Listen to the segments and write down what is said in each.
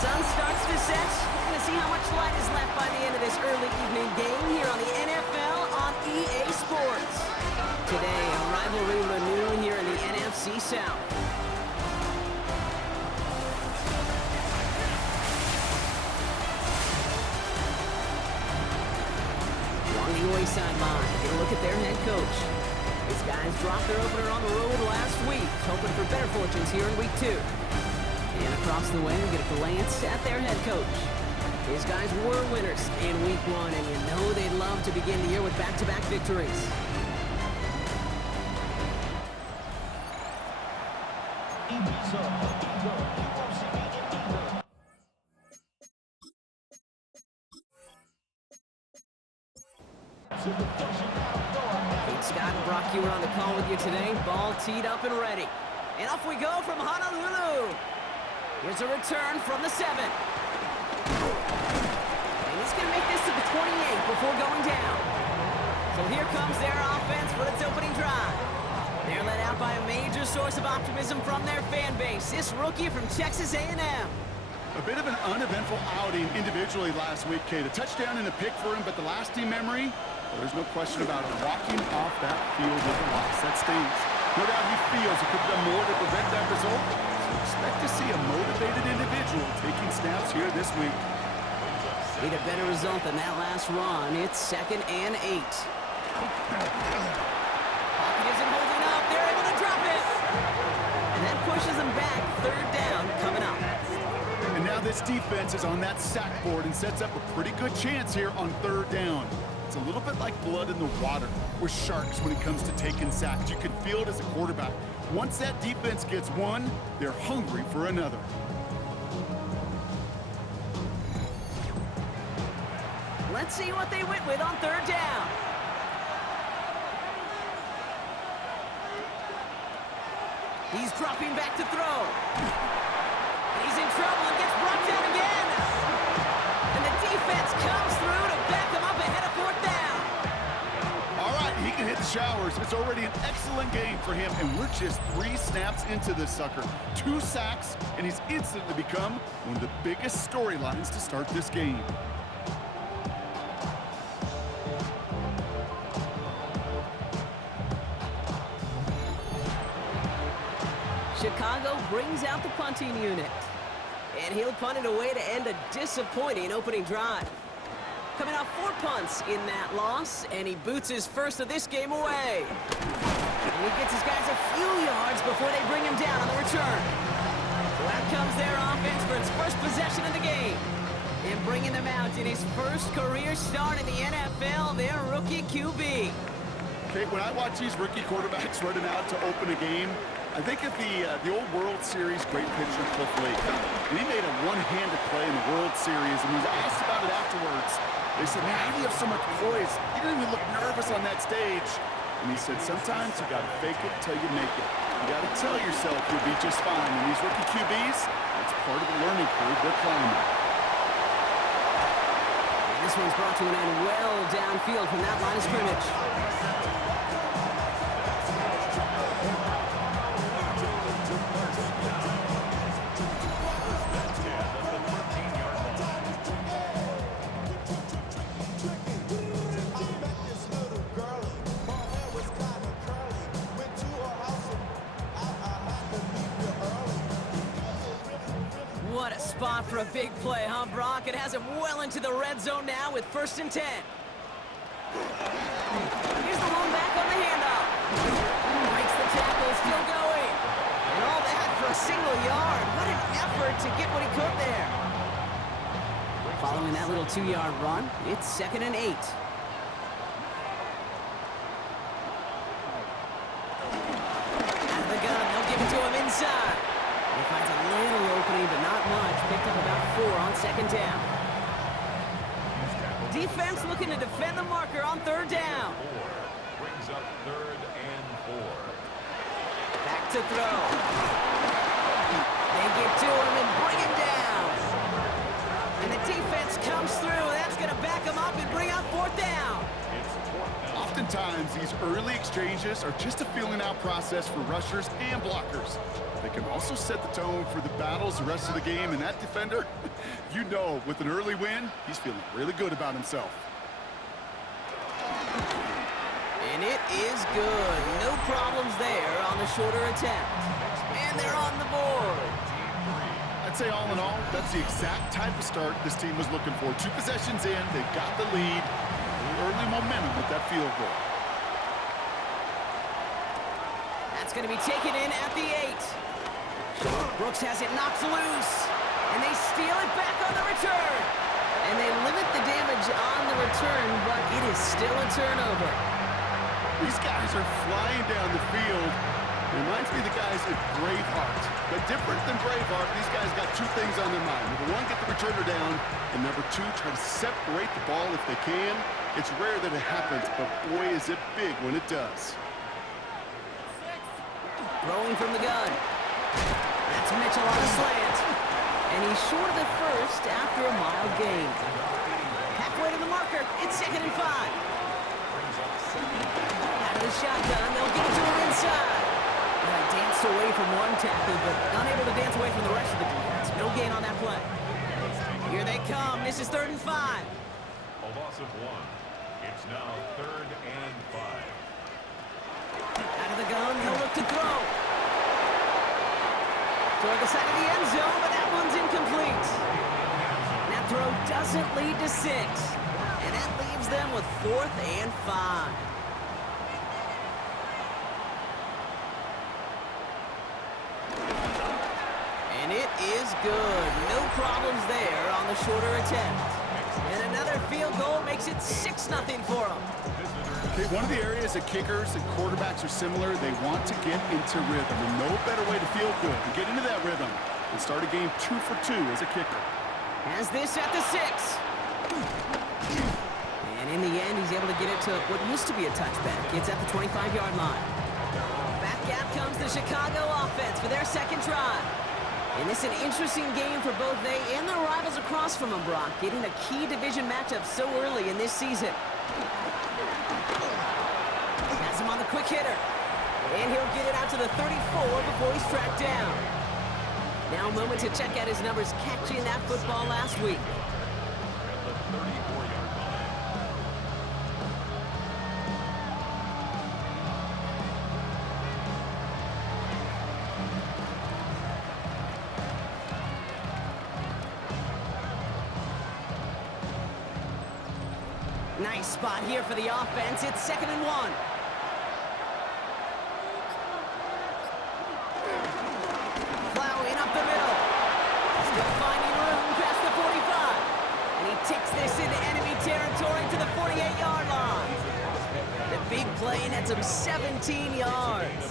sun starts to set. We're going to see how much light is left by the end of this early evening game here on the NFL on EA Sports. Today, a rivalry renewed here in the NFC South. Along the away sideline, get a look at their head coach. These guys dropped their opener on the road last week, hoping for better fortunes here in Week 2. And across the way, we get a glance at their head coach. These guys were winners in Week 1, and you know they'd love to begin the year with back-to-back victories. Scott and Brock, you were on the call with you today. Ball teed up and ready. And off we go from Honolulu. Here's a return from the 7. And he's going to make this to the 28 before going down. So here comes their offense for its opening drive. They're led out by a major source of optimism from their fan base. This rookie from Texas A&M. A bit of an uneventful outing individually last week, Kate. A touchdown and a pick for him, but the lasting memory, well, there's no question about it. Walking off that field with a loss, that stings. No doubt he feels he could have done more to prevent that result. So expect to see a motivated individual taking snaps here this week. Need a better result than that last run. It's 2nd and 8. Pocket isn't holding up. They're able to drop it. And that pushes them back. 3rd down coming up. And now this defense is on that sack board and sets up a pretty good chance here on 3rd down. It's a little bit like blood in the water with sharks when it comes to taking sacks. You can feel it as a quarterback. Once that defense gets one, they're hungry for another. Let's see what they went with on 3rd down. He's dropping back to throw. He's in trouble and gets brought down again. And the defense comes through to back him up ahead of 4th down. All right, he can hit the showers. It's already an excellent game for him, and we're just 3 snaps into this sucker. 2 sacks, and he's instantly become one of the biggest storylines to start this game. Chicago brings out the punting unit. And he'll punt it away to end a disappointing opening drive. Coming off 4 punts in that loss, and he boots his first of this game away. And he gets his guys a few yards before they bring him down on the return. So out comes their offense for its first possession of the game. And bringing them out in his first career start in the NFL, their rookie QB. Okay, when I watch these rookie quarterbacks running out to open a game, I think of the old World Series great pitcher Cliff Lake. And he made a one-handed play in the World Series, and he was asked about it afterwards. They said, man, how do you have so much poise? You didn't even look nervous on that stage. And he said, sometimes you got to fake it till you make it. You got to tell yourself you'll be just fine. And these rookie QBs, that's part of the learning curve they're climbing. And this one's brought to an end well downfield from that line of scrimmage. What a spot for a big play, huh, Brock? It has him well into the red zone now with 1st and 10. Here's the one back on the handoff. Breaks the tackle, still going. And all that for a single yard. What an effort to get what he could there. Following that little 2-yard run, it's 2nd and 8. Out of the gun, they'll give it to him inside. He finds a little opening, but not much. Picked up about 4 on 2nd down. Defense looking to defend the marker on 3rd down. Brings up 3rd and 4. Back to throw. They get to him and bring him down. And the defense comes through. That's going to back him up and bring up 4th down. Often Oftentimes, these early exchanges are just a feeling-out process for rushers and blockers. They can also set the tone for the battles the rest of the game, and that defender, you know, with an early win, he's feeling really good about himself. And it is good. No problems there on the shorter attempt. And they're on the board. I'd say all in all, that's the exact type of start this team was looking for. 2 possessions in, they've got the lead. Early momentum with that field goal. That's going to be taken in at the 8. Brooks has it knocked loose. And they steal it back on the return. And they limit the damage on the return, but it is still a turnover. These guys are flying down the field. Reminds me of the guys at Braveheart. But different than Braveheart, these guys got 2 things on their mind. Number 1, get the returner down. And number 2, try to separate the ball if they can. It's rare that it happens, but boy, is it big when it does. Throwing from the gun. That's Mitchell on a slant. And he's short of the first after a mild gain. Halfway to the marker. It's 2nd and 5. Out of the shotgun, they'll get it to him inside. Danced away from one tackle, but unable to dance away from the rest of the defense. No gain on that play. Here they come. This is 3rd and 5. A loss of 1. It's now 3rd and 5. Out of the gun, he'll look to throw. Toward the side of the end zone, but that one's incomplete. That throw doesn't lead to 6. And that leaves them with 4th and 5. And it is good. No problems there on the shorter attempt. And another field goal makes it 6-0 for them. Okay, one of the areas that kickers and quarterbacks are similar, they want to get into rhythm. And no better way to feel good to get into that rhythm and start a game 2 for 2 as a kicker. Has this at the 6. And in the end, he's able to get it to what used to be a touchback. It's at the 25-yard line. Back out comes the Chicago offense for their 2nd try. And it's an interesting game for both they and their rivals across from them, Brock, getting a key division matchup so early in this season. Has him on the quick hitter. And he'll get it out to the 34 before he's tracked down. Now a moment to check out his numbers catching that football last week. At the 34-yard line. Nice spot here for the offense. It's 2nd and 1. Plowing up the middle. Still finding room past the 45. And he takes this into enemy territory to the 48-yard line. The big play nets him 17 yards.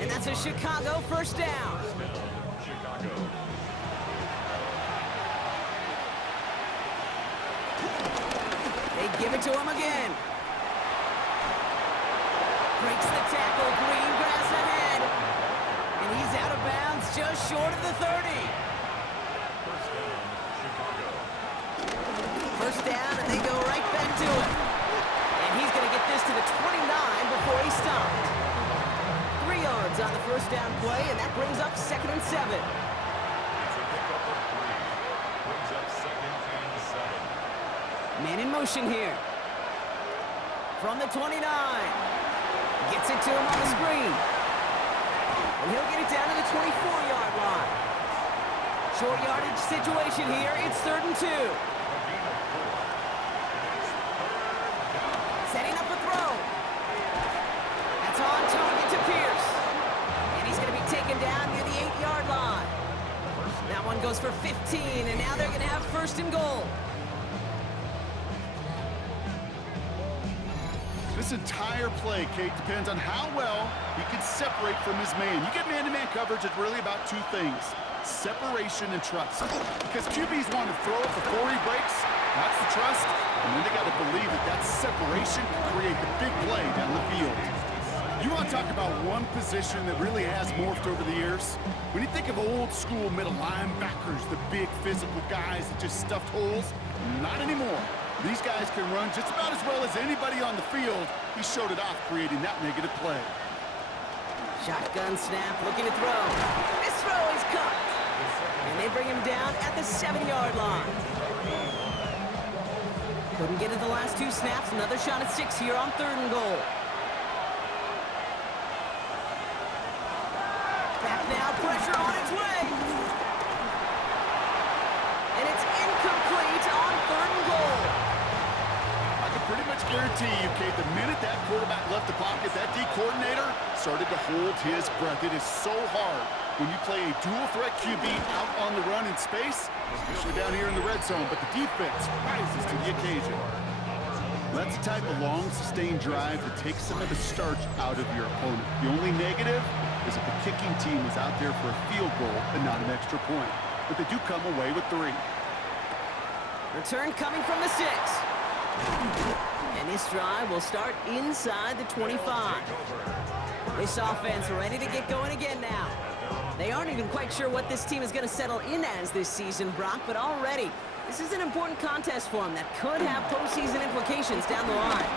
And that's a Chicago 1st down. Chicago. They give it to him again. Breaks the tackle. Green grass ahead. And he's out of bounds just short of the 30. First down, Chicago. 1st down, and they go right back to it. And he's going to get this to the 29 before he stopped. 3 yards on the 1st down play, and that brings up 2nd and 7. It's a pickup of 3. Brings up 2nd and 7. Man in motion here. From the 29. Gets it to him on the screen. And he'll get it down to the 24-yard line. Short yardage situation here. It's 3rd and 2. Setting up a throw. That's on target to Pierce. And he's going to be taken down near the 8-yard line. That one goes for 15, and now they're going to have 1st and goal. This entire play, Kate, depends on how well he can separate from his man. You get man-to-man coverage, it's really about 2 things, separation and trust. Because QBs want to throw it before he breaks, that's the trust, and then they got to believe that that separation can create the big play down the field. You want to talk about one position that really has morphed over the years? When you think of old school middle linebackers, the big physical guys that just stuffed holes, not anymore. These guys can run just about as well as anybody on the field. He showed it off, creating that negative play. Shotgun snap, looking to throw. This throw is caught. And they bring him down at the 7-yard line. Couldn't get it the last 2 snaps. Another shot at 6 here on 3rd and goal. Back now, pressure on its way. And it's incomplete on 3rd and goal. I can pretty much guarantee you, Kate, the minute that quarterback left the pocket, that D coordinator started to hold his breath. It is so hard when you play a dual-threat QB out on the run in space, especially down here in the red zone, but the defense rises to the occasion. That's the type of long, sustained drive that takes some of the starch out of your opponent. The only negative is if the kicking team is out there for a field goal and not an extra point. But they do come away with 3. Return coming from the 6. And this drive will start inside the 25. This offense ready to get going again now. They aren't even quite sure what this team is going to settle in as this season, Brock, but already this is an important contest for them that could have postseason implications down the line.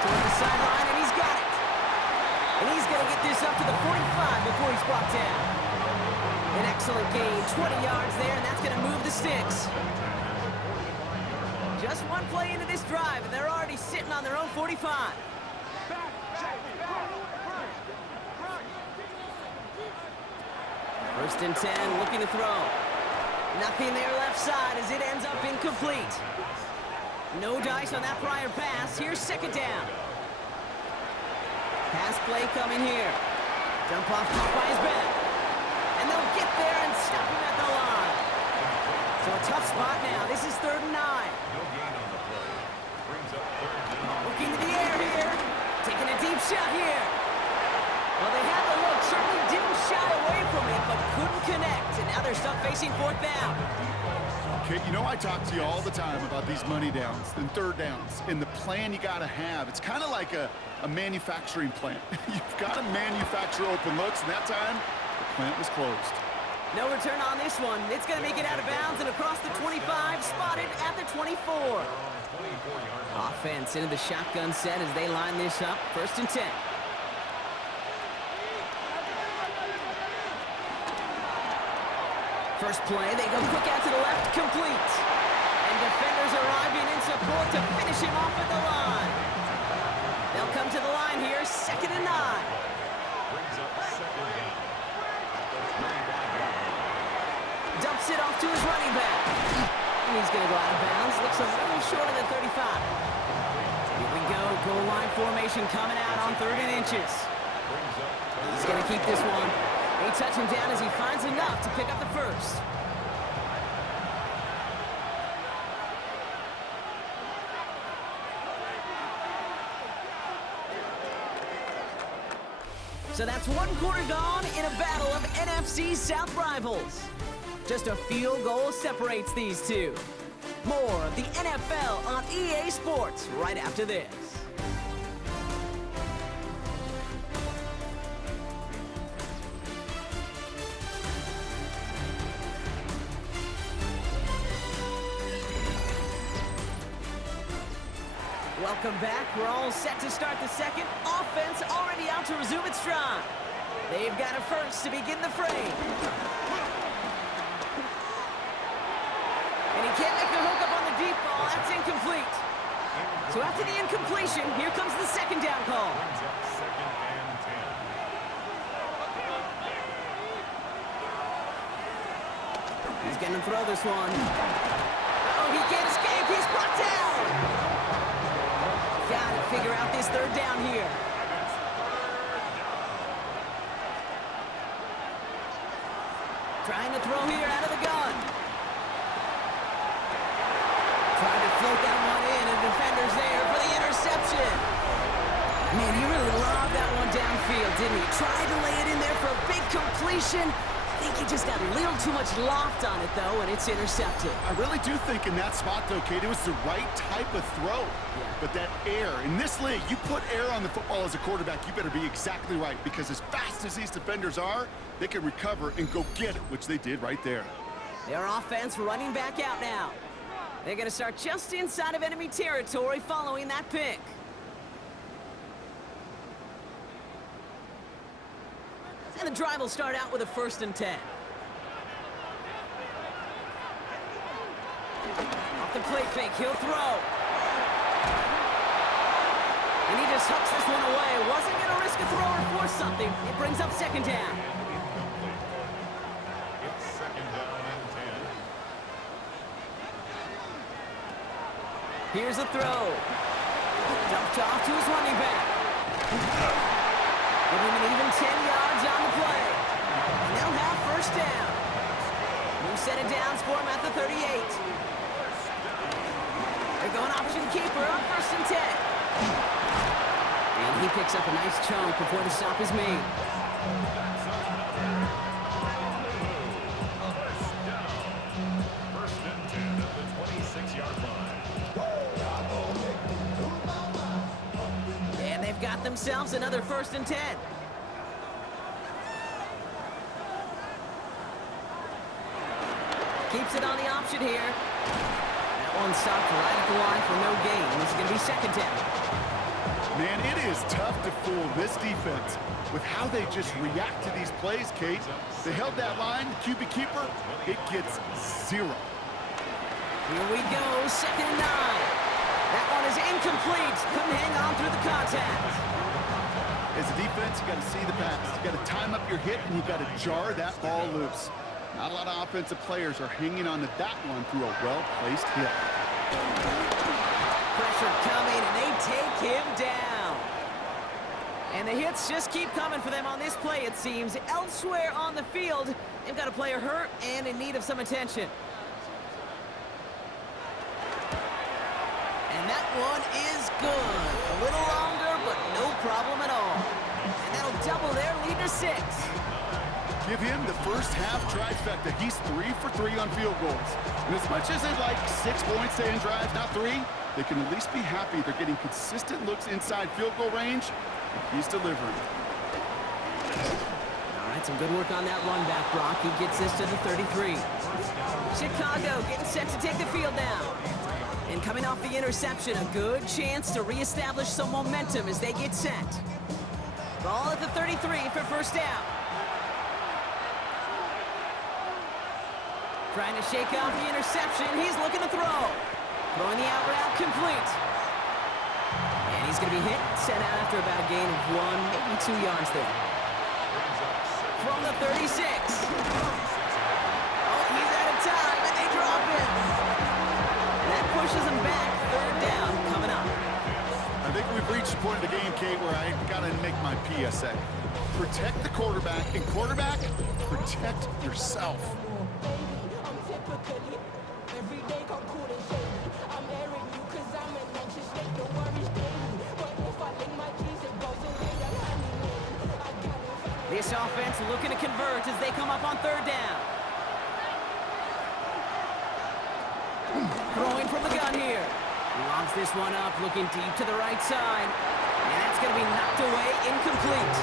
Toward the sideline, and he's got it. And he's going to get this up to the 45 before he's brought down. An excellent gain, 20 yards there, and that's going to move the sticks. Just one play into this drive, and they're already sitting on their own 45. First and 10, looking to throw. Nothing there left side as it ends up incomplete. No dice on that prior pass. Here's 2nd down. Pass play coming here. Dump off caught by his back. And they'll get there and stop him at the line. So a tough spot now. This is 3rd and 9. No gain on the play. Brings up 3rd down. Looking to the air here. Taking a deep shot here. Well, they had the look. Certainly didn't shy away from it, but couldn't connect. And now they're stuck facing 4th down. Okay, you know I talk to you all the time about these money downs and 3rd downs and the plan you got to have. It's kind of like a manufacturing plant. You've got to manufacture open looks, and that time the plant was closed. No return on this one. It's going to make it out of bounds and across the 25, spotted at the 24. Offense into the shotgun set as they line this up. 1st and 10. First play, they go quick out to the left, complete. And defenders arriving in support to finish him off at the line. They'll come to the line here, 2nd and 9. Brings up 2nd down. Dumps it off to his running back. He's going to go out of bounds. Looks a little short of the 35. Here we go. Goal line formation coming out on 3rd and inches. He's going to keep this one. They touch him down as he finds enough to pick up the 1st. So that's 1 quarter gone in a battle of NFC South rivals. Just a field goal separates these two. More of the NFL on EA Sports right after this. Welcome back. We're all set to start the 2nd. Offense already out to resume its stride. They've got a 1st to begin the frame. And he can't make the hook up on the deep ball. That's incomplete. So after the incompletion, here comes the 2nd down call. Brings up 2nd and 10. He's going to throw this one. Oh, he can't escape. He's brought down. Got to figure out this 3rd down here. Trying to throw here out of the gun. Trying to float that one in, and defender's there for the interception. Man, he really lobbed that one downfield, didn't he? Tried to lay it in there for a big completion. I think he just got a little too much loft on it, though, and it's intercepted. I really do think in that spot, though, Kate, it was the right type of throw. Yeah. But that air, in this league, you put air on the football as a quarterback, you better be exactly right, because as fast as these defenders are, they can recover and go get it, which they did right there. Their offense running back out now. They're going to start just inside of enemy territory following that pick. And the drive will start out with a 1st and 10. Off the play fake, he'll throw. And he just hucks this one away. Wasn't going to risk a throw or force something. It brings up 2nd down. It's 2nd down and 10. Here's a throw. Dumped off to his running back. Give him an even 10 yards on the play. And they'll have 1st down. New set of downs for him at the 38. They're going option keeper on 1st and 10. And he picks up a nice chunk before the stop is made. First and 10 at the 26-yard line. And they've got themselves another 1st and 10. Keeps it on the option here. That one stopped right at the line for no gain. This is going to be 2nd down. Man, it is tough to fool this defense with how they just react to these plays, Kate. They held that line, the QB keeper, it gets 0. Here we go, 2nd and 9. That one is incomplete. Couldn't hang on through the contact. As a defense, you got to see the pass. You got to time up your hit, and you got to jar that ball loose. Not a lot of offensive players are hanging on to that one through a well-placed hit. Pressure coming, and they take him down. And the hits just keep coming for them on this play, it seems. Elsewhere on the field, they've got a player hurt and in need of some attention. And that one is good. A little longer, but no problem at all. And that'll double their lead to 6. Give him the first half trifecta. He's 3 for 3 on field goals. And as much as they'd like 6 points to end drives, not 3, they can at least be happy they're getting consistent looks inside field goal range, and he's delivering. All right, some good work on that run back, Brock. He gets this to the 33. Chicago getting set to take the field now. And coming off the interception, a good chance to reestablish some momentum as they get set. Ball at the 33 for 1st down. Trying to shake off the interception. He's looking to throw. Throwing the out route complete. And he's going to be hit, sent out after about a gain of 1, maybe 2 yards there. From the 36. Oh, he's out of time, and they drop him. And that pushes him back. 3rd down coming up. I think we've reached the point of the game, Kate, where I got to make my PSA. Protect the quarterback, and quarterback, protect yourself. This offense looking to convert as they come up on 3rd down. Throwing from the gun here. He lobs this one up, looking deep to the right side. And that's going to be knocked away, incomplete.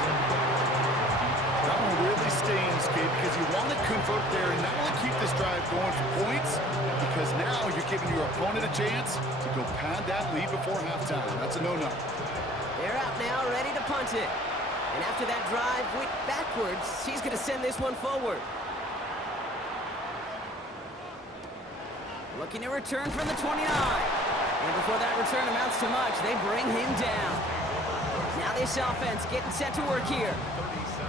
That one really stings, Kate, because you want to convert there and not only keep this drive going for points, because now you're giving your opponent a chance to go pad that lead before halftime. That's a no-no. They're out now, ready to punt it. And after that drive went backwards, she's going to send this one forward. Looking to return from the 29. And before that return amounts to much, they bring him down. Now this offense getting set to work here.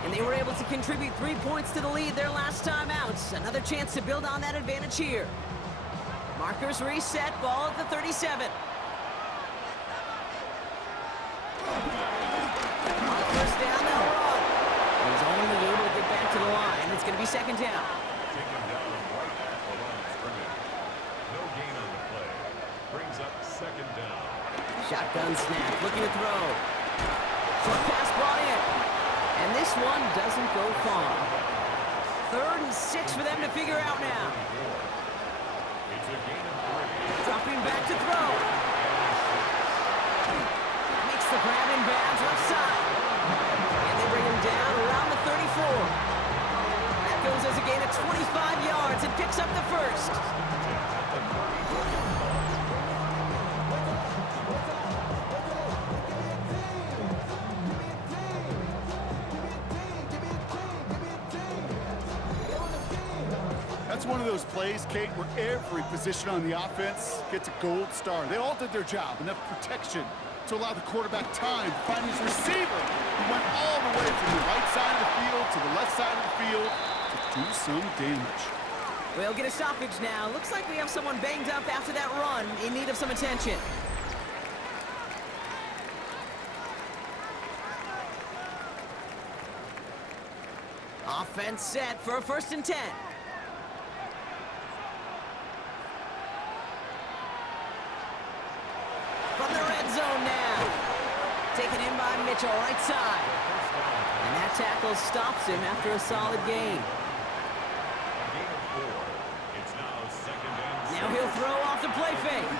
And they were able to contribute 3 points to the lead their last time out. Another chance to build on that advantage here. Markers reset, ball at the 37. On 1st down, they'll run. He's only able to get back to the line. It's going to be 2nd down. Take him down right at the line of scrimmage. No gain on the play. Brings up 2nd down. Shotgun snap, looking to throw. Short pass brought in. And this one doesn't go far. 3rd and 6 for them to figure out now. It's a gain of 3. Dropping back to throw. Makes the grab in bounds left side. And they bring him down around the 34. That goes as a gain of 25 yards and picks up the 1st. one of those plays, Kate, where every position on the offense gets a gold star. They all did their job, enough protection to allow the quarterback time to find his receiver. He went all the way from the right side of the field to the left side of the field to do some damage. We'll get a stoppage now. Looks like we have someone banged up after that run, in need of some attention. Offense set for a 1st and 10. From the red zone now. Taken in by Mitchell, right side. And that tackle stops him after a solid gain. Now he'll throw off the play fake.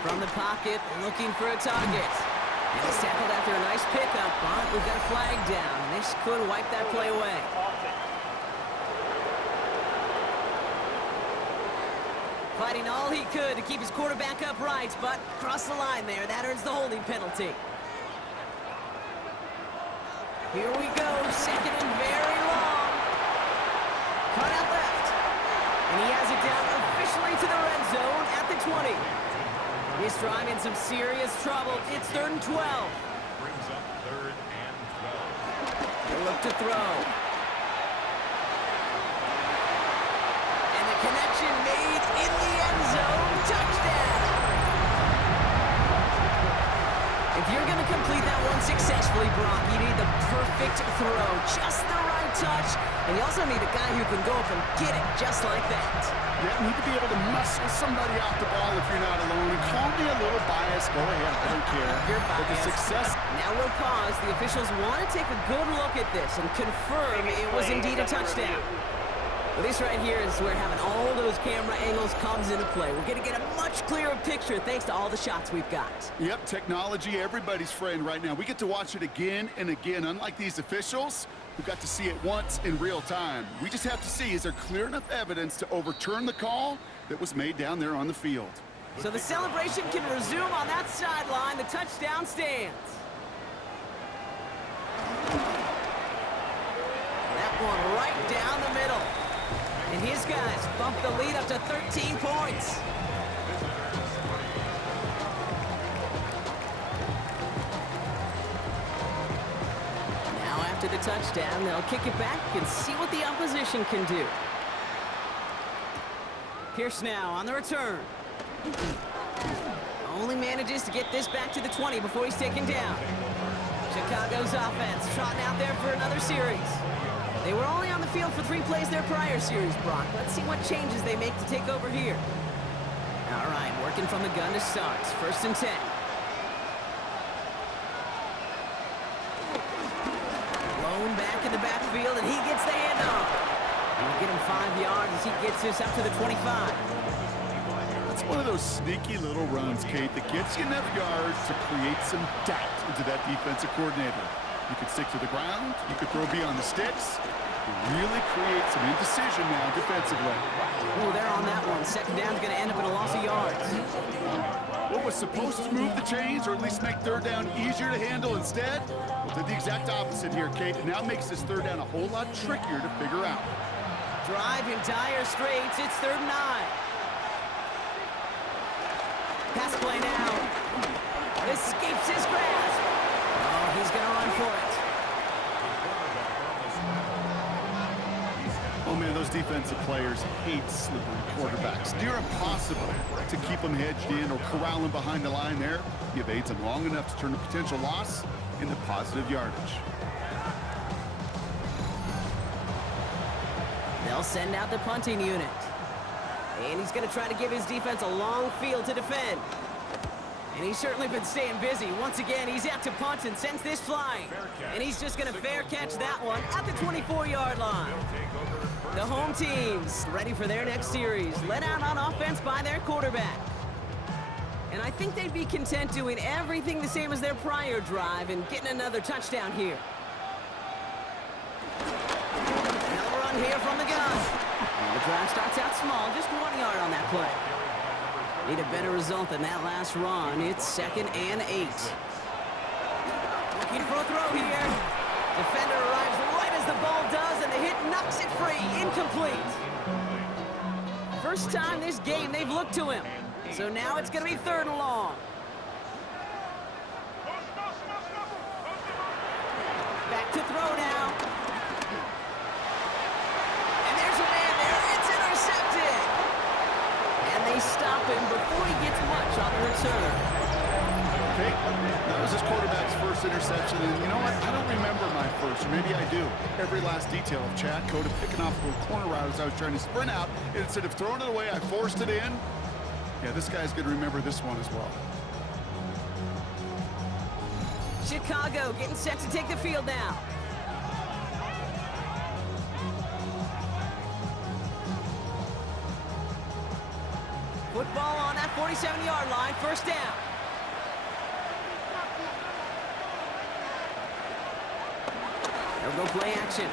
From the pocket, looking for a target. And he's tackled after a nice pickup, but we've got a flag down. This could wipe that play away. Fighting all he could to keep his quarterback upright, but crossed the line there. That earns the holding penalty. Here we go, 2nd and very long. Cut out left. And he has it down officially to the red zone at the 20. This drive in some serious trouble. It's 3rd and 12. Brings up 3rd and 12. He'll look to throw. And the connection made in the end zone. Touchdown! If you're going to complete that one successfully, Brock, you need the perfect throw. Just the right touch. And you also need a guy who can go up and get it just like that. You need to be able to muscle somebody off the ball if you're not alone. And call me a little biased. Go ahead. I don't care. You're But the biased. success... Now we'll pause. The officials want to take a good look at this and confirm it was indeed a touchdown. Well, this right here is where having all those camera angles comes into play. We're going to get a much clearer picture thanks to all the shots we've got. Yep, technology, everybody's friend right now. We get to watch it again and again. Unlike these officials, we've got to see it once in real time. We just have to see, is there clear enough evidence to overturn the call that was made down there on the field? So the celebration can resume on that sideline. The touchdown stands. That one right down the middle. And his guys bump the lead up to 13 points. Now after the touchdown, they'll kick it back and see what the opposition can do. Pierce now on the return. Only manages to get this back to the 20 before he's taken down. Chicago's offense trotting out there for another series. They were only on the field for 3 plays their prior series, Brock. Let's see what changes they make to take over here. All right, working from the gun to start. 1st and 10. Blown back in the backfield, and he gets the handoff. He'll get him 5 yards as he gets this up to the 25. It's one of those sneaky little runs, Kate, that gets you enough yards to create some doubt into that defensive coordinator. You could stick to the ground. You could throw beyond the sticks. Really create some indecision now defensively. Oh, they're on that one. 2nd down's going to end up in a loss of yards. What was supposed to move the chains, or at least make 3rd down easier to handle instead, well, did the exact opposite here, Kate. It now makes this 3rd down a whole lot trickier to figure out. Drive in dire straits. It's 3rd and 9. Pass play now. Escapes his grasp. Oh, he's going to run for it. Oh, man, those defensive players hate slippery quarterbacks. Near impossible to keep them hedged in or corral them behind the line there. He evades them long enough to turn a potential loss into positive yardage. They'll send out the punting unit. And he's going to try to give his defense a long field to defend. And he's certainly been staying busy. Once again, he's out to punt and sends this flying. And he's just going to fair catch that one at the 24-yard line. The home team's ready for their next series, led out on offense by their quarterback. And I think they'd be content doing everything the same as their prior drive and getting another touchdown here. Another run here from the gun. And the drive starts out small, just 1 yard on that play. Need a better result than that last run. It's 2nd and 8. Looking for a throw here. Defender arrives right as the ball does, and the hit knocks it free. Incomplete. first time this game they've looked to him. So now it's going to be 3rd and long. Back to throw now. And there's a man there. It's intercepted. And they stop him before he gets much on the return. Okay, that was his quarterback's first interception, and you know what? I don't remember my first, or maybe I do. Every last detail of Chad Cota picking off the corner route as I was trying to sprint out, and instead of throwing it away, I forced it in. Yeah, this guy's going to remember this one as well. Chicago getting set to take the field now. Football on that 47-yard line, 1st down. They'll go play action.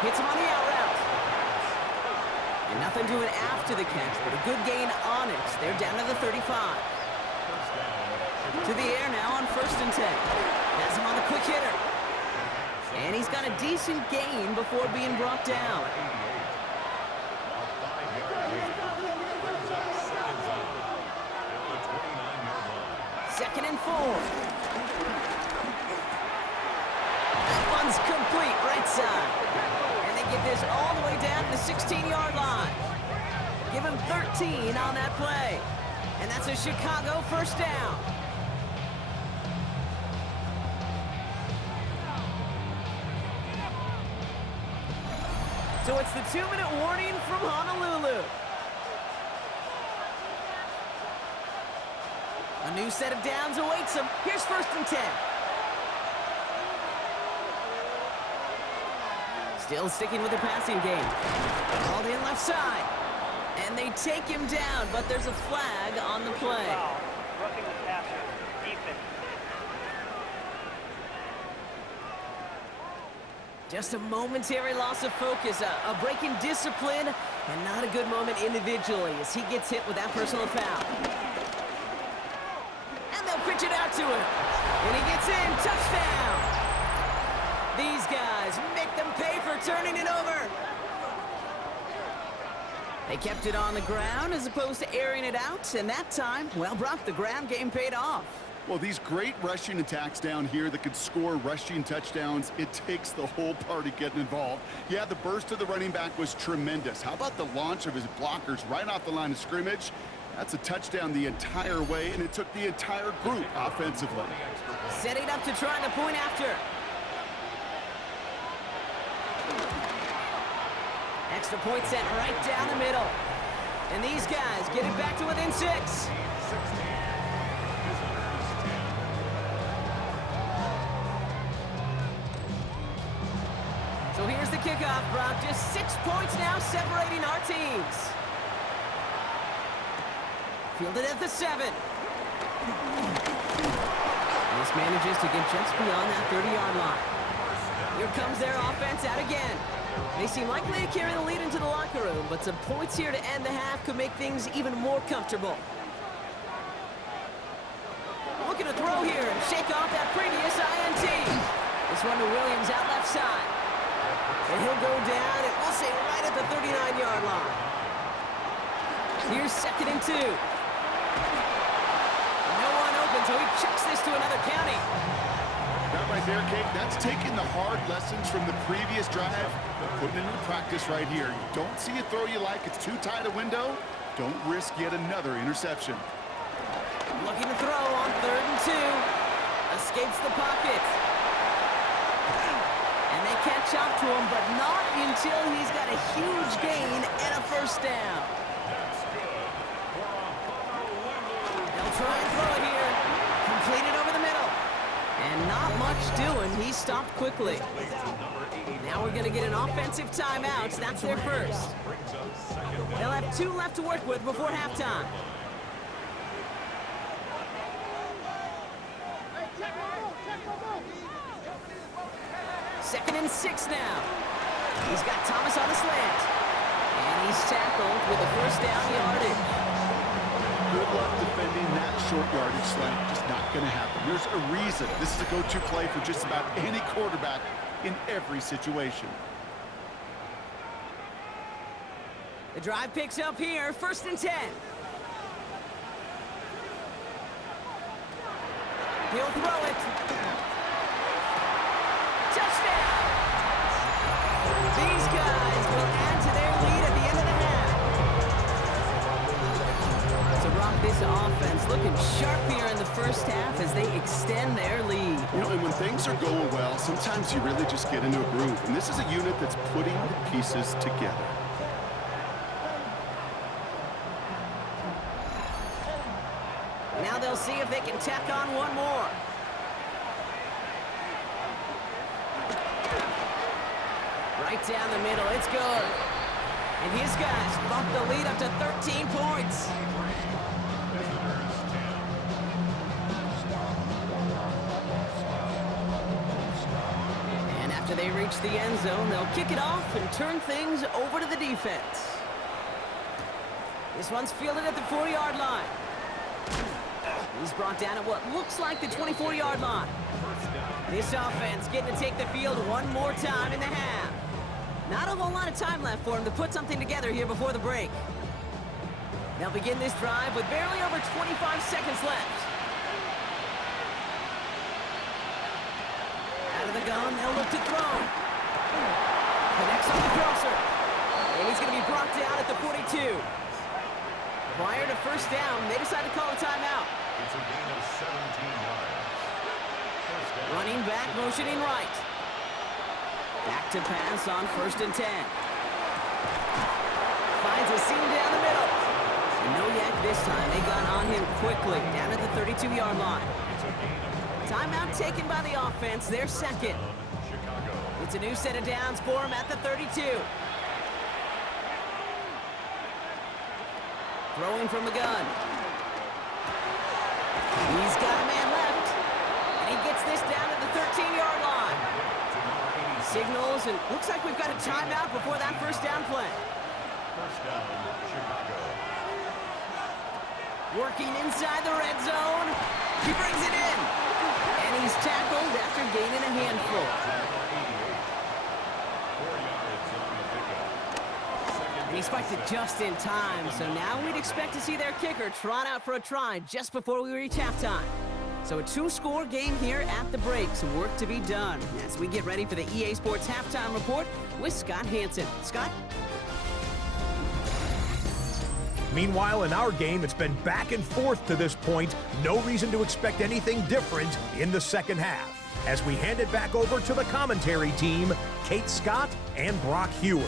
Hits him on the out route. And nothing doing after the catch, but a good gain on it. They're down to the 35. To the air now on 1st and 10. Has him on the quick hitter. And he's got a decent gain before being brought down. 2nd and 4. One's complete right side. And they get this all the way down to the 16-yard line. Give him 13 on that play. And that's a Chicago 1st down. So it's the 2-minute warning from Honolulu. A new set of downs awaits him. Here's 1st and 10. Still sticking with the passing game. Called in left side. And they take him down, but there's a flag on the play. Roughing the passer. Defense. Just a momentary loss of focus, a break in discipline, and not a good moment individually as he gets hit with that personal foul. And they'll pitch it out to him. And he gets in. Touchdown! These guys make them pay for turning it over. They kept it on the ground as opposed to airing it out, and that time, well, Brock, the ground game paid off. Well, these great rushing attacks down here that could score rushing touchdowns, it takes the whole party getting involved. Yeah, the burst of the running back was tremendous. How about the launch of his blockers right off the line of scrimmage? That's a touchdown the entire way, and it took the entire group offensively. Setting up to try the point after. Extra point sent right down the middle. And these guys get it back to within 6. So here's the kickoff, Brock. Just 6 points now separating our teams. Fielded at the 7. This manages to get just beyond that 30-yard line. Here comes their offense out again. They seem likely to carry the lead into the locker room, but some points here to end the half could make things even more comfortable. Looking to throw here and shake off that previous INT. This one to Williams out left side. And he'll go down, and we'll say right at the 39-yard line. Here's 2nd and 2. No one open, so he chucks this to another county. That right there, Kate, that's taking the hard lessons from the previous drive, putting it into practice right here. You don't see a throw you like, it's too tight a window, don't risk yet another interception. Looking to throw on 3rd and 2. Escapes the pocket. And they catch up to him, but not until he's got a huge gain and a 1st down. They'll try and throw it here. Completed over the middle. And not much doing. He stopped quickly. Now we're going to get an offensive timeout. That's their first. They'll have 2 left to work with before halftime. Second and 6 now. He's got Thomas on the slant. And he's tackled with a 1st down yardage. Good luck defending that short yardage slant. Just not going to happen. There's a reason this is a go-to play for just about any quarterback in every situation. The drive picks up here, 1st and 10. He'll throw it. Touchdown! These guys will add to their lead at the end of the half. So, Rock, this offense looking sharp here in the first half as they extend their lead. You know, and when things are going well, sometimes you really just get into a groove. And this is a unit that's putting the pieces together. Now they'll see if they can tack on one more. Right down the middle, it's good. And his guys bump the lead up to 13 points. And after they reach the end zone, they'll kick it off and turn things over to the defense. This one's fielded at the 40-yard line. He's brought down at what looks like the 24-yard line. This offense getting to take the field one more time in the half. Not a whole lot of time left for him to put something together here before the break. They'll begin this drive with barely over 25 seconds left. Out of the gun, they'll look to throw. Connects on the crosser. And he's going to be brought down at the 42. Prior to 1st down, they decide to call a timeout. It's a gain of 17 yards. Running back, motioning right. Back to pass on 1st and 10. Finds a seam down the middle. And no yak this time. They got on him quickly, down at the 32-yard line. Timeout taken by the offense, their second. It's a new set of downs for him at the 32. Throwing from the gun. He's got a man left. And he gets this down to the 13-yard line. Signals, and looks like we've got a timeout before that 1st down play. 1st down, Chicago. Working inside the red zone. He brings it in. And he's tackled after gaining a handful. 4 yards on the pickup. And he spiked it just in time, so now we'd expect to see their kicker trot out for a try just before we reach halftime. So a 2-score game here at the break, some work to be done as we get ready for the EA Sports Halftime Report with Scott Hansen. Scott? Meanwhile, in our game, it's been back and forth to this point. No reason to expect anything different in the second half. As we hand it back over to the commentary team, Kate Scott and Brock Hewer.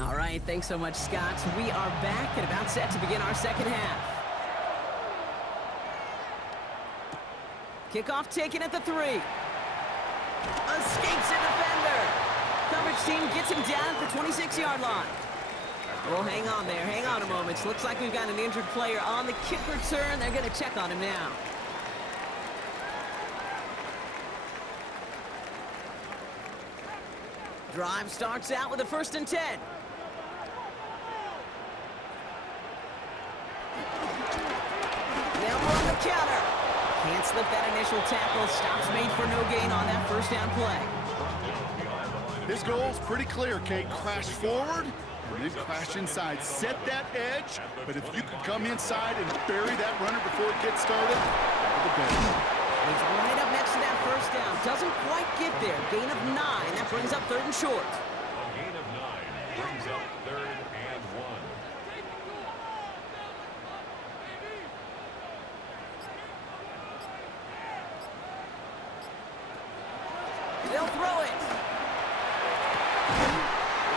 All right, thanks so much, Scott. We are back and about set to begin our second half. Kickoff taken at the 3. Escapes a defender. Coverage team gets him down at the 26-yard line. Well, hang on there. Hang on a moment. Looks like we've got an injured player on the kick return. They're going to check on him now. Drive starts out with a 1st and 10. Now we're on the counter. Can't slip that initial tackle. Stops made for no gain on that 1st down play. His goal's pretty clear, Kate. Crash forward and then crash inside. Set that edge, but if you could come inside and bury that runner before it gets started, that would be better. He's right up next to that 1st down. Doesn't quite get there. Gain of 9. That brings up 3rd and short. A gain of 9 brings up 3rd and 1. They'll throw it.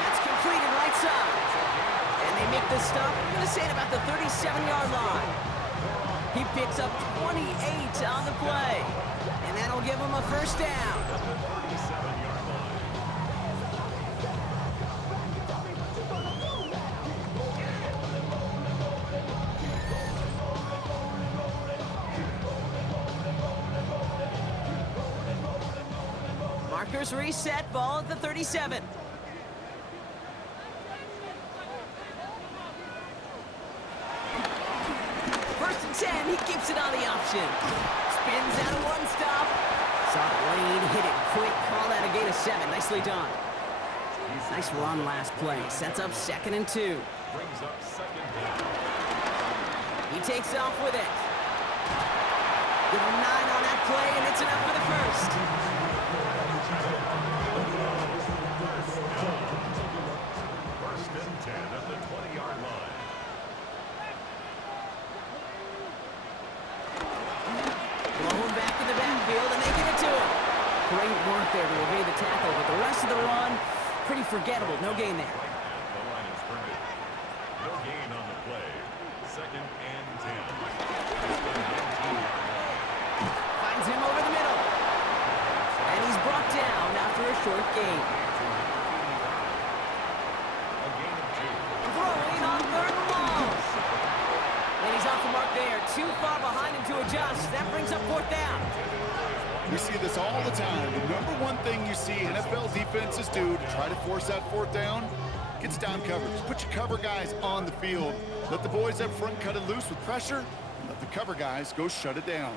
That's completed right side. And they make the stop. I'm going to say at about the 37-yard line. He picks up 28 on the play. And that'll give him a 1st down. Markers reset, ball at the 37. First and 10, he keeps it on the option. Spins out of one stop. Saw the lane, hit it quick, call that a gain of 7. Nicely done. Nice run last play. Sets up 2nd and 2. Brings up 2nd down. He takes off with it. Give him 9 on that play, and it's enough for the first. First and 10 at the 20-yard line. Blown back in the backfield, and they get it to him. Great work there to evade the tackle, but the rest of the run, pretty forgettable. No gain there. The line is scrimmage. No gain on the play. 2nd and 10. Finds him over the middle. And he's brought down after a short gain. A gain of 2. Throwing on 3rd and long. And he's off the mark there. Too far behind him to adjust. That brings up 4th down. We see this all the time. The number one thing you see NFL defenses do to try to force that 4th down, gets down coverage. Put your cover guys on the field. Let the boys up front cut it loose with pressure, and let the cover guys go shut it down.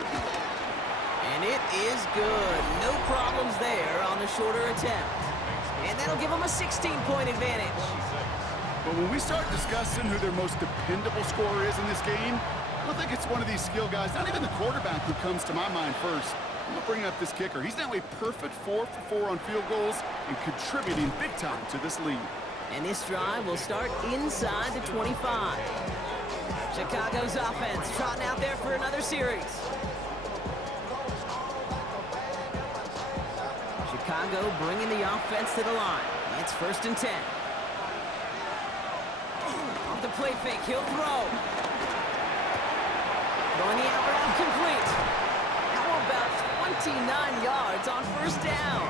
And it is good. No problems there on the shorter attempt. And that'll give them a 16-point advantage. But when we start discussing who their most dependable scorer is in this game, I don't think it's one of these skill guys, not even the quarterback, who comes to my mind first. I'm going to bring up this kicker. He's now a perfect 4 for 4 on field goals and contributing big time to this lead. And this drive will start inside the 25. Chicago's offense trotting out there for another series. Chicago bringing the offense to the line. It's 1st and 10. Off the play fake, he'll throw. Throwing the out route complete. How about 29 yards on 1st down?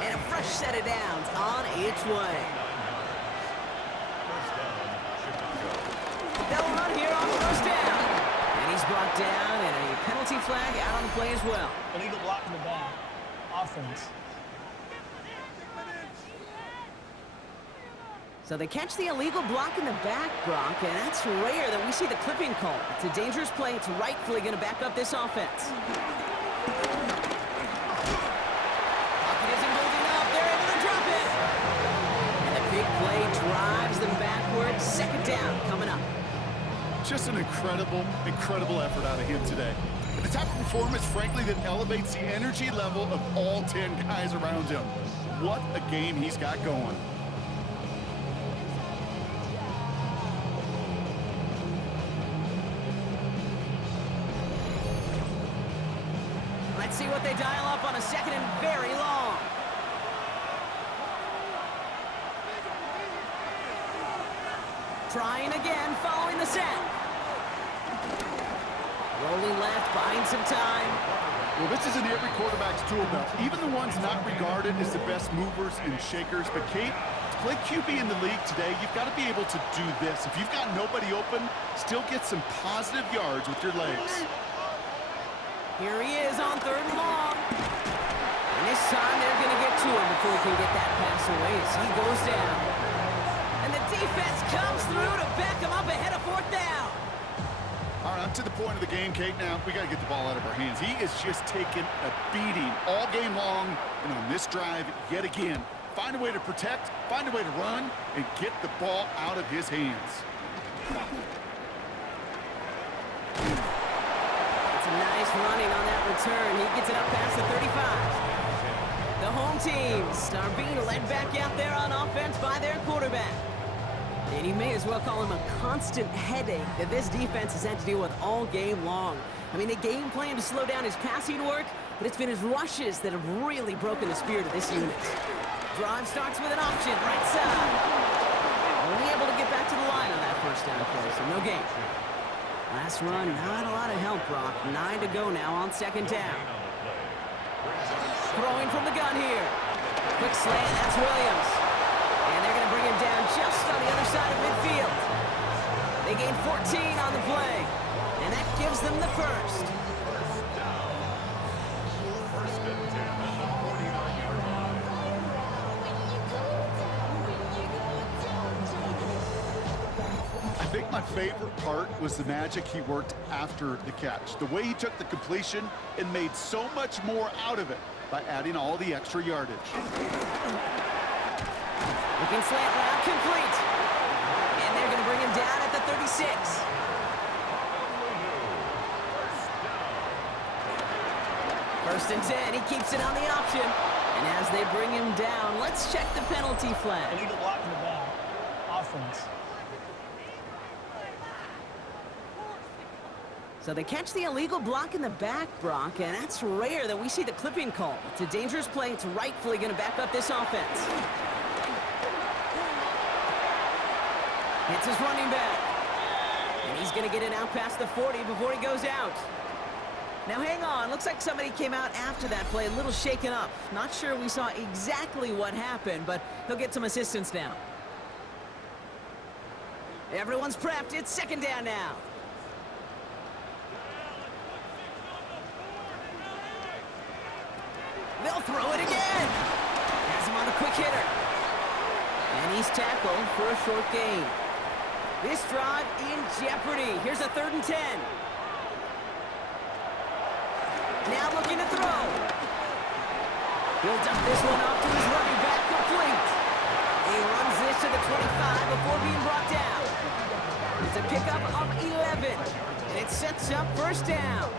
And a fresh set of downs on each way. They'll run here on 1st down. And he's brought down, and a penalty flag out on the play as well. Illegal block in the back. Offense. So they catch the illegal block in the back, Brock, and that's rare that we see the clipping call. It's a dangerous play. It's rightfully going to back up this offense. Pocket isn't holding up. They're able to drop it. And the big play drives them backwards. 2nd down coming up. Just an incredible, incredible effort out of him today. And the type of performance, frankly, that elevates the energy level of all 10 guys around him. What a game he's got going. Let's see what they dial up on a 2nd and very long. Trying again, following the set. Rolling left, buying some time. Well, this is in every quarterback's tool belt, even the ones not regarded as the best movers and shakers. But, Kate, to play QB in the league today, you've got to be able to do this. If you've got nobody open, still get some positive yards with your legs. Here he is on 3rd and long. And this time they're going to get to him before he can get that pass away as he goes down. And the defense comes through to back him up ahead of 4th down. All right, I'm to the point of the game, Kate, now. We got to get the ball out of our hands. He is just taking a beating all game long, and on this drive, yet again. Find a way to protect, find a way to run, and get the ball out of his hands. Nice running on that return. He gets it up past the 35. The home teams are being led back out there on offense by their quarterback. And you may as well call him a constant headache that this defense has had to deal with all game long. I mean, they game plan to slow down his passing work, but it's been his rushes that have really broken the spirit of this unit. Drive starts with an option, right side. Only able to get back to the line on that 1st down play, so no gain. Last run, not a lot of help, Brock. 9 to go now on 2nd down. Throwing from the gun here. Quick slant, that's Williams. And they're going to bring him down just on the other side of midfield. They gain 14 on the play. And that gives them the first. my favorite part was the magic he worked after the catch. The way he took the completion and made so much more out of it by adding all the extra yardage. Looking slant route, complete. And they're going to bring him down at the 36. First and 10, he keeps it on the option. And as they bring him down, let's check the penalty flag. Illegal block in the back. Offense. So they catch the illegal block in the back, Brock, and that's rare that we see the clipping call. It's a dangerous play. It's rightfully going to back up this offense. It's his running back. And he's going to get it out past the 40 before he goes out. Now hang on, looks like somebody came out after that play a little shaken up. Not sure we saw exactly what happened, but he'll get some assistance now. Everyone's prepped, it's second down now. They'll throw it again. Has him on a quick hitter. And he's tackled for a short gain. This drive in jeopardy. Here's a 3rd and 10. Now looking to throw. He'll dump this one off to his running back, complete. He runs this to the 25 before being brought down. It's a pickup of 11, and it sets up first down.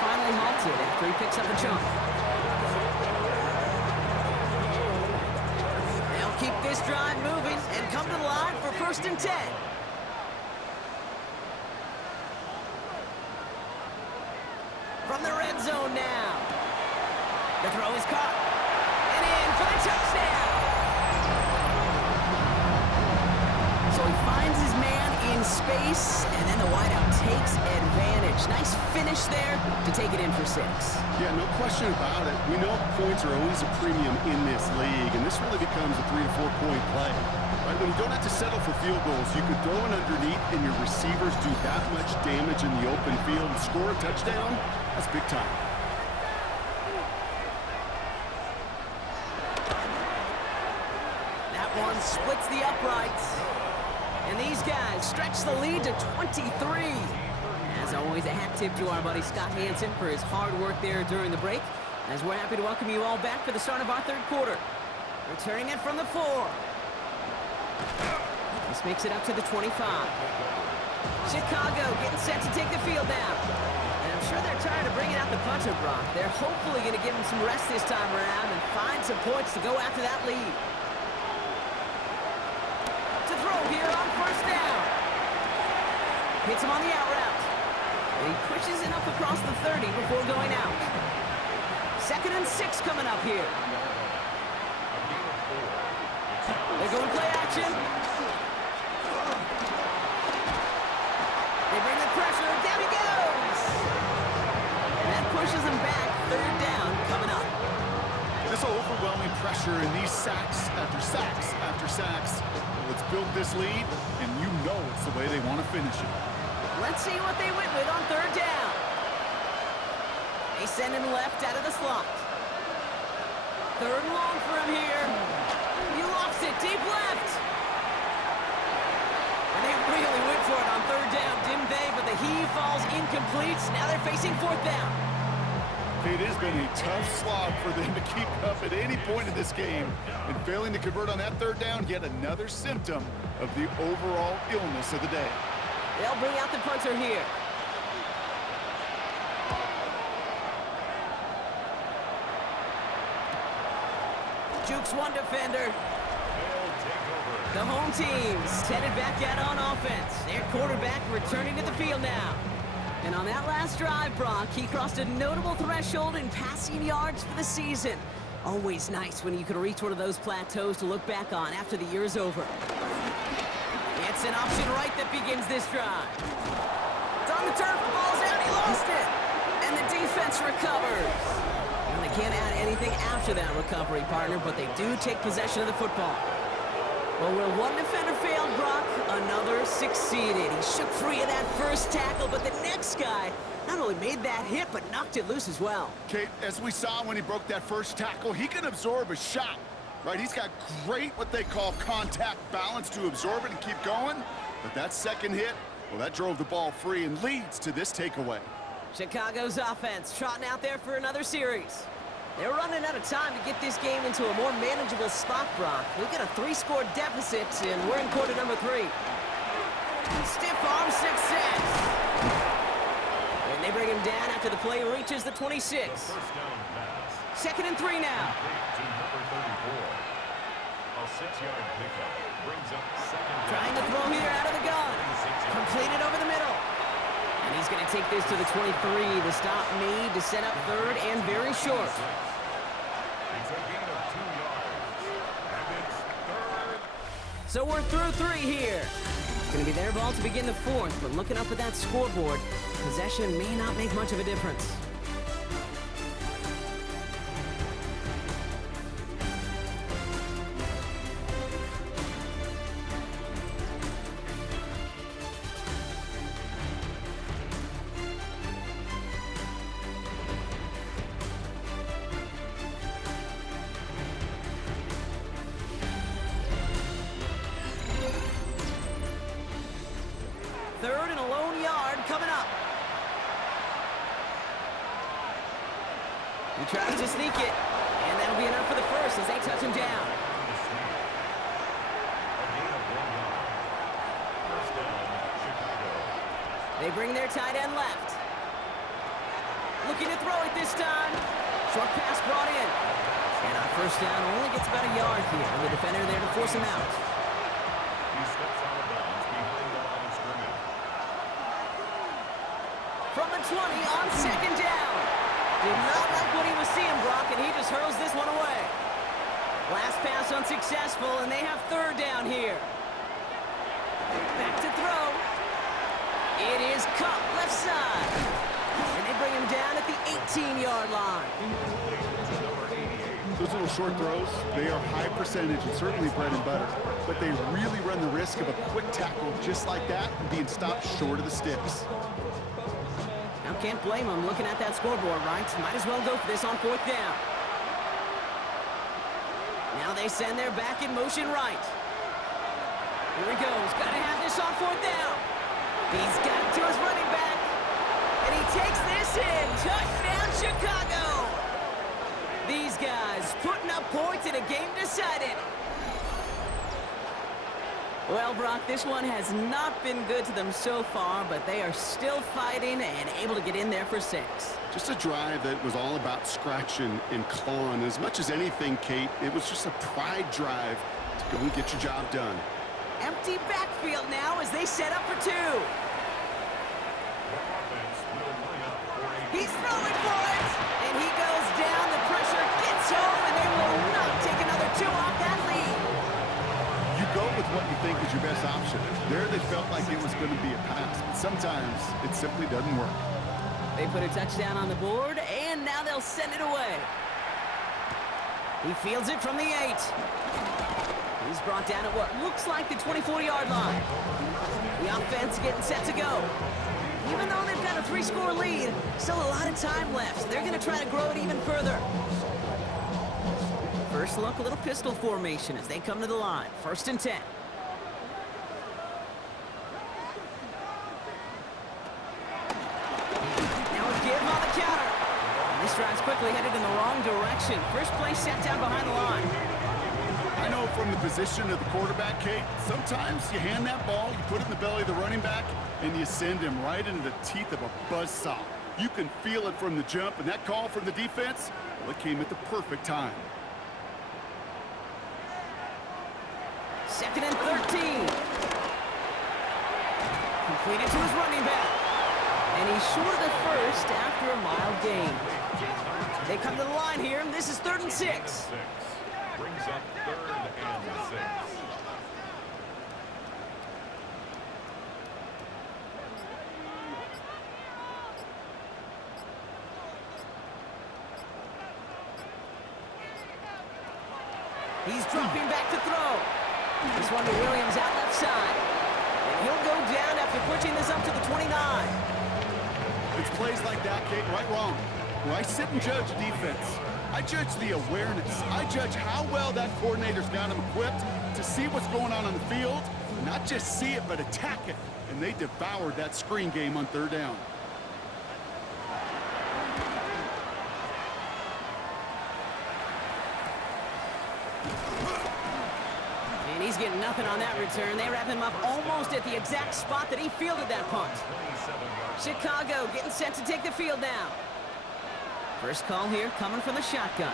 Finally halted after he picks up a chunk. They'll keep this drive moving and come to the line for 1st and 10. From the red zone now. The throw is caught. And in for the touchdown. So he finds his man in space, and then the wideout takes advantage. Nice finish there to take it in for 6. Yeah, no question about it. We know points are always a premium in this league, and this really becomes a 3 to 4 point play. Right? When you don't have to settle for field goals, you could throw it underneath, and your receivers do that much damage in the open field and score a touchdown. That's big time. That one splits the uprights. And these guys stretch the lead to 23. As always, a hat tip to our buddy Scott Hansen for his hard work there during the break, as we're happy to welcome you all back for the start of our 3rd quarter. Returning it from the 4. This makes it up to the 25. Chicago getting set to take the field now. And I'm sure they're tired of bringing out the punter, Brock. They're hopefully going to give him some rest this time around and find some points to go after that lead. Here on 1st down. Hits him on the out route. And he pushes it up across the 30 before going out. 2nd and 6 coming up here. They're going play action. They bring the pressure. Down he goes. And that pushes him back. 3rd down coming up. This overwhelming pressure and these sacks after sacks after sacks. Let's build this lead, and you know it's the way they want to finish it. Let's see what they went with on 3rd down. They send him left out of the slot. 3rd and long for him here. He lost it deep left. And they really went for it on 3rd down, didn't they? But the heave falls incomplete. Now they're facing 4th down. It has been a tough slog for them to keep up at any point in this game. And failing to convert on that 3rd down, yet another symptom of the overall illness of the day. They'll bring out the punter here. Jukes one defender. The home team's headed back out on offense. Their quarterback returning to the field now. And on that last drive, Brock, he crossed a notable threshold in passing yards for the season. Always nice when you can reach one of those plateaus to look back on after the year's over. an option right that begins this drive. It's on the turf, the ball's out, he lost it. And the defense recovers. And they can't add anything after that recovery, partner, but they do take possession of the football. Well, where one defender failed, Brock, another succeeded. He shook free of that first tackle, but the next guy not only made that hit, but knocked it loose as well. Kate, as we saw when he broke that first tackle, he can absorb a shot, right? He's got great, what they call contact balance to absorb it and keep going. But that second hit, well, that drove the ball free and leads to this takeaway. Chicago's offense trotting out there for another series. They're running out of time to get this game into a more manageable spot, Brock. Look at a 3-score deficit, and we're in quarter number 3. Stiff arm success. And they bring him down after the play reaches the 26. First down pass. 2nd and 3 now. To number 34. A 6-yard pickup brings up second down. Trying to throw here out of the gun. Completed over the middle. And he's going to take this to the 23. The stop made to set up 3rd and very short. It's a gain of 2 yards. And it's 3rd. So we're through 3 here. It's going to be their ball to begin the 4th, but looking up at that scoreboard, possession may not make much of a difference. Third and a lone yard coming up. He tries to sneak it, and that'll be enough for the first as they touch him down. A gain of 1 yard. First down, Chicago. They bring their tight end left. Looking to throw it this time. Short pass brought in. And on first down, only gets about a yard here. And the defender there to force him out. He steps out of bounds behind the line of scrimmage. From the 20 on 2nd down. Did not like what he was seeing, Brock, and he just hurls this one away. Last pass unsuccessful, and they have 3rd down here. Back to throw. It is cut left side. And they bring him down at the 18-yard line. Those little short throws, they are high percentage and certainly bread and butter. But they really run the risk of a quick tackle just like that and being stopped short of the sticks. Now can't blame him looking at that scoreboard, right? Might as well go for this on 4th down. Now they send their back in motion right. Here he goes. Got to have this on 4th down. He's got it to his running back. And he takes this in. Touchdown, Chicago. These guys putting up points in a game decided. Well, Brock, this one has not been good to them so far, but they are still fighting and able to get in there for 6. Just a drive that was all about scratching and clawing. As much as anything, Kate, it was just a pride drive to go and get your job done. Empty backfield now as they set up for 2. He's throwing for it, and he goes down. The pressure gets home, and they will not take another 2 off that lead. You go with what you think is your best option. There they felt like it was going to be a pass, but sometimes it simply doesn't work. They put a touchdown on the board, and now they'll send it away. He fields it from the 8. He's brought down at what looks like the 24-yard line. The offense getting set to go. Even though they've got a 3-score lead, still a lot of time left. So they're going to try to grow it even further. First look, a little pistol formation as they come to the line. 1st and 10. Now a give on the counter. And this drive's quickly headed in the wrong direction. First play set down behind the line. I know from the position of the quarterback, Kate, sometimes you hand that ball, you put it in the belly of the running back, and you send him right into the teeth of a buzzsaw. You can feel it from the jump, and that call from the defense, well, it came at the perfect time. 2nd and 13. Completed to his running back. And he's short of the first after a mild gain. They come to the line here, and this is 3rd and 6. Brings up 3rd and 6. He's dropping back to throw. This one to Williams out left side. And he'll go down after pushing this up to the 29. It's plays like that, Kate, right wrong. Where I sit and judge defense. I judge the awareness. I judge how well that coordinator's got him equipped to see what's going on the field. Not just see it, but attack it. And they devoured that screen game on third down. And he's getting nothing on that return. They wrap him up almost at the exact spot that he fielded that punt. Chicago getting set to take the field now. First call here coming from the shotgun.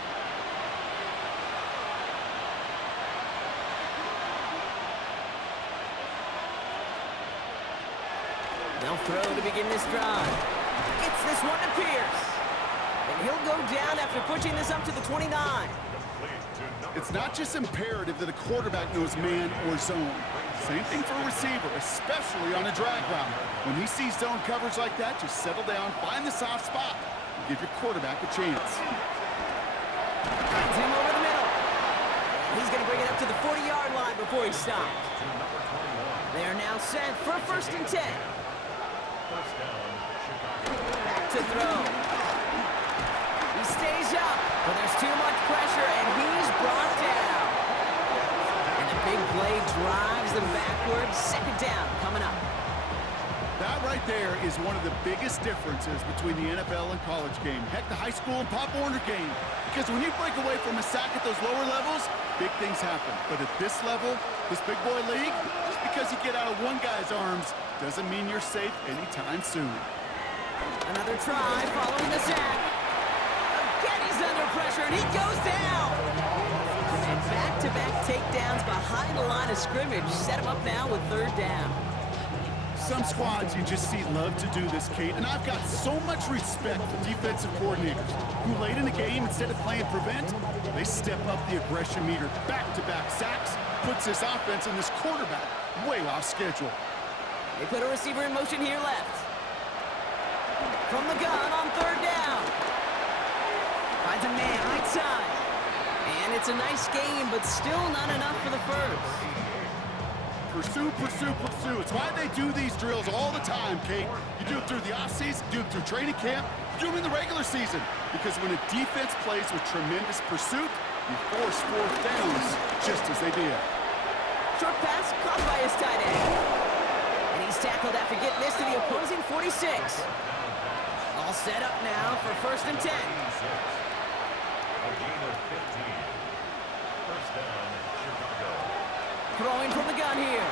They'll throw to begin this drive. Gets this one to Pierce. And he'll go down after pushing this up to the 29. It's not just imperative that a quarterback knows man or zone. Same thing for a receiver, especially on a drag route. When he sees zone coverage like that, just settle down, find the soft spot, and give your quarterback a chance. Finds him over the middle. He's going to bring it up to the 40-yard line before he stops. They're now set for 1st and 10. Back to throw. He stays up, but there's too much pressure, and he's brought down. And the big play drives them backwards. 2nd down coming up. That right there is one of the biggest differences between the NFL and college game. Heck, the high school and Pop Warner game. Because when you break away from a sack at those lower levels, big things happen. But at this level, this big boy league, just because you get out of one guy's arms doesn't mean you're safe anytime soon. Another try following the sack. Again, he's under pressure, and he goes down. And back-to-back takedowns behind the line of scrimmage set him up now with 3rd down. Some squads you just see love to do this, Kate, and I've got so much respect for defensive coordinators who late in the game, instead of playing prevent, they step up the aggression meter. Back-to-back sacks puts this offense and this quarterback way off schedule. They put a receiver in motion here left. From the gun on 3rd down. Finds a man right side. And it's a nice game, but still not enough for the first. Pursue, pursue, pursue. It's why they do these drills all the time, Kate. You do it through the offseason, do it through training camp, you do them in the regular season. Because when a defense plays with tremendous pursuit, you force 4th downs just as they did. Short pass caught by his tight end. And he's tackled after getting this to the opposing 46. All set up now for 1st and 10. Throwing from the gun here.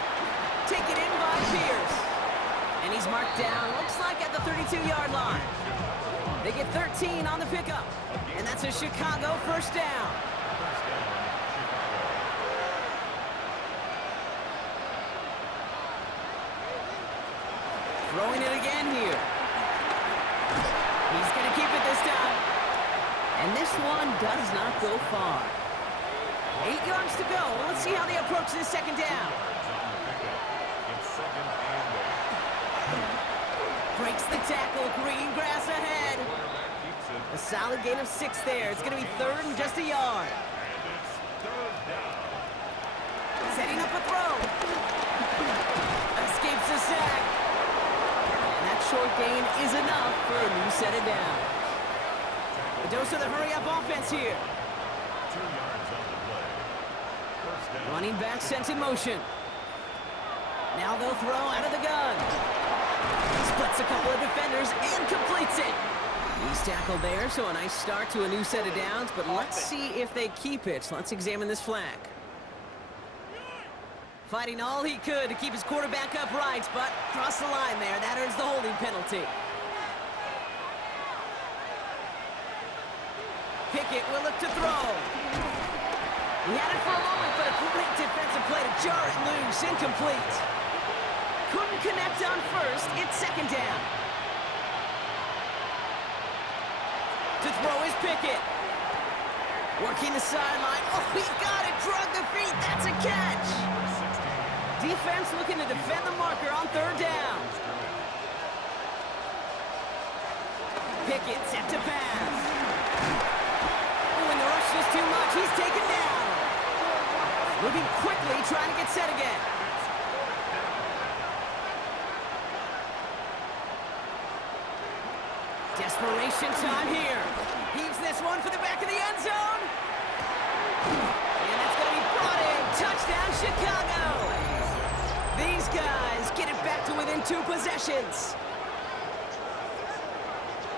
Taken in by Pierce. And he's marked down, looks like at the 32-yard line. They get 13 on the pickup. And that's a Chicago 1st down. Throwing it again here. He's going to keep it this time. And this one does not go far. 8 yards to go. Let's see how they approach this 2nd down. Breaks the tackle. Green grass ahead. A solid gain of 6 there. It's going to be 3rd and just a yard. Setting up a throw. Escapes the sack. And that short gain is enough for a new set of downs. A dose of the hurry-up offense here. Running back sent in motion. Now they'll throw out of the gun. Splits a couple of defenders and completes it. He's tackled there, so a nice start to a new set of downs, but let's see if they keep it. Let's examine this flag. Fighting all he could to keep his quarterback upright, but cross the line there. That earns the holding penalty. Pickett will look to throw. He had it for a moment, but a great defensive play to jar it loose. Incomplete. Couldn't connect on 1st. It's 2nd down. To throw is Pickett. Working the sideline. Oh, he got it. Drug the feet. That's a catch. Defense looking to defend the marker on 3rd down. Pickett set to pass. When the rush is too much, he's taken down. Moving quickly, trying to get set again. Desperation time here. Heaves this one for the back of the end zone. And that's going to be brought in. Touchdown, Chicago. These guys get it back to within 2 possessions.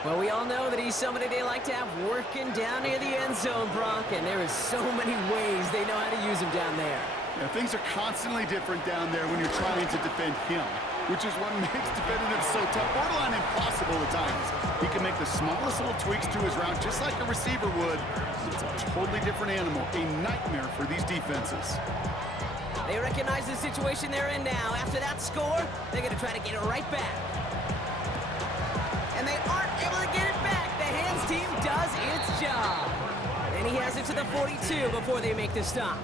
Well, we all know that he's somebody they like to have working down near the end zone, Brock, and there is so many ways they know how to use him down there. Yeah, things are constantly different down there when you're trying to defend him, which is what makes defending him so tough, borderline impossible at times. He can make the smallest little tweaks to his route just like a receiver would. It's a totally different animal, a nightmare for these defenses. They recognize the situation they're in now. After that score, they're going to try to get it right back. And they aren't able to get it back. The hands team does its job. And he has it to the 42 before they make the stop.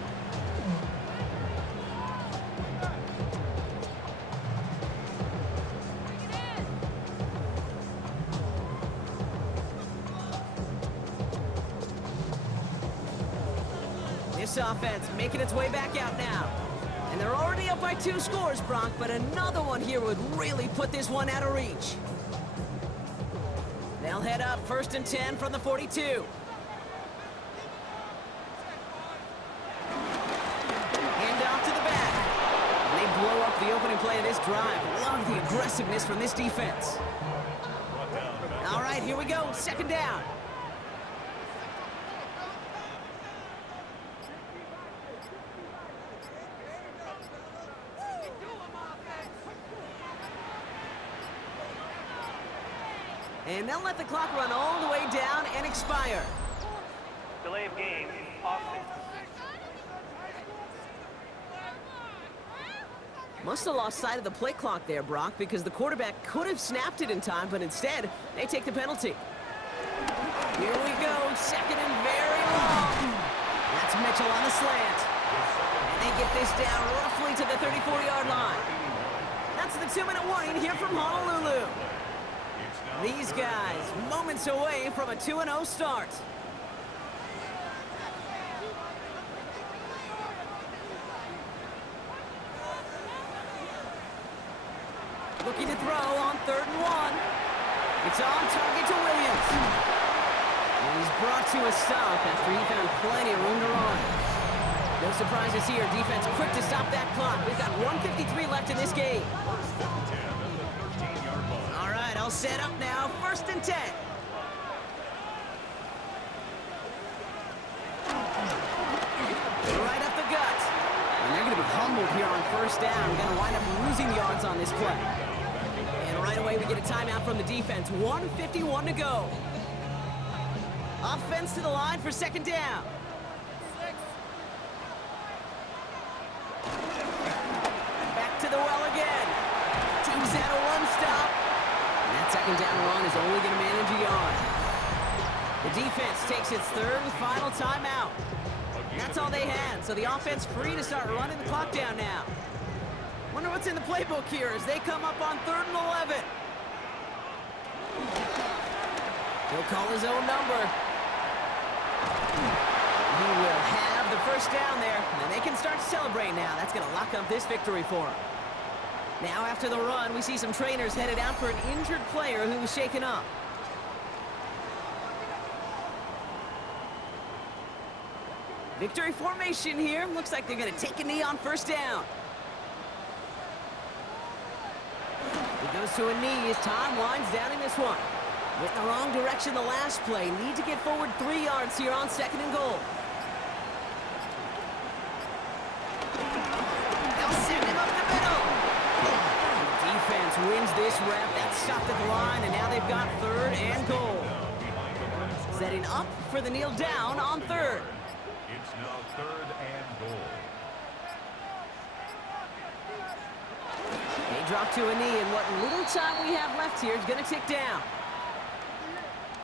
This offense making its way back out now. And they're already up by 2 scores, Brock, but another one here would really put this one out of reach. They'll head up 1st and 10 from the 42. Hand off to the back. And they blow up the opening play of this drive. Love the aggressiveness from this defense. All right, here we go. 2nd down. And they'll let the clock run all the way down and expire. Delay of game, offense. Must have lost sight of the play clock there, Brock, because the quarterback could have snapped it in time, but instead, they take the penalty. Here we go, 2nd and very long. That's Mitchell on the slant. And they get this down roughly to the 34-yard line. That's the 2-minute warning here from Honolulu. These guys, moments away from a 2-0 start. Looking to throw on 3rd and 1. It's on target to Williams. And he's brought to a stop after he found plenty of room to run. No surprises here. Defense quick to stop that clock. We've got 1:53 left in this game. All set up now, 1st and 10. Right up the gut. And they're going to be humbled here on 1st down. We're going to wind up losing yards on this play. And right away we get a timeout from the defense. 1:51 to go. Offense to the line for 2nd down. Back to the well again. Team's at a 1-stop. That 2nd down run is only going to manage a yard. The defense takes its 3rd and final timeout. That's all they had, so the offense free to start running the clock down now. Wonder what's in the playbook here as they come up on 3rd and 11. He'll call his own number. He will have the 1st down there, and they can start to celebrate now. That's going to lock up this victory for him. Now after the run, we see some trainers headed out for an injured player who was shaken up. Victory formation here. Looks like they're going to take a knee on 1st down. He goes to a knee as time winds down in this one. Went in the wrong direction the last play. Need to get forward 3 yards here on 2nd and goal. They'll send him up the middle. Defense wins this rep. That's stopped at the line, and now they've got 3rd and goal. Setting up for the kneel down on 3rd. It's now 3rd and goal. They drop to a knee, and what little time we have left here is going to tick down.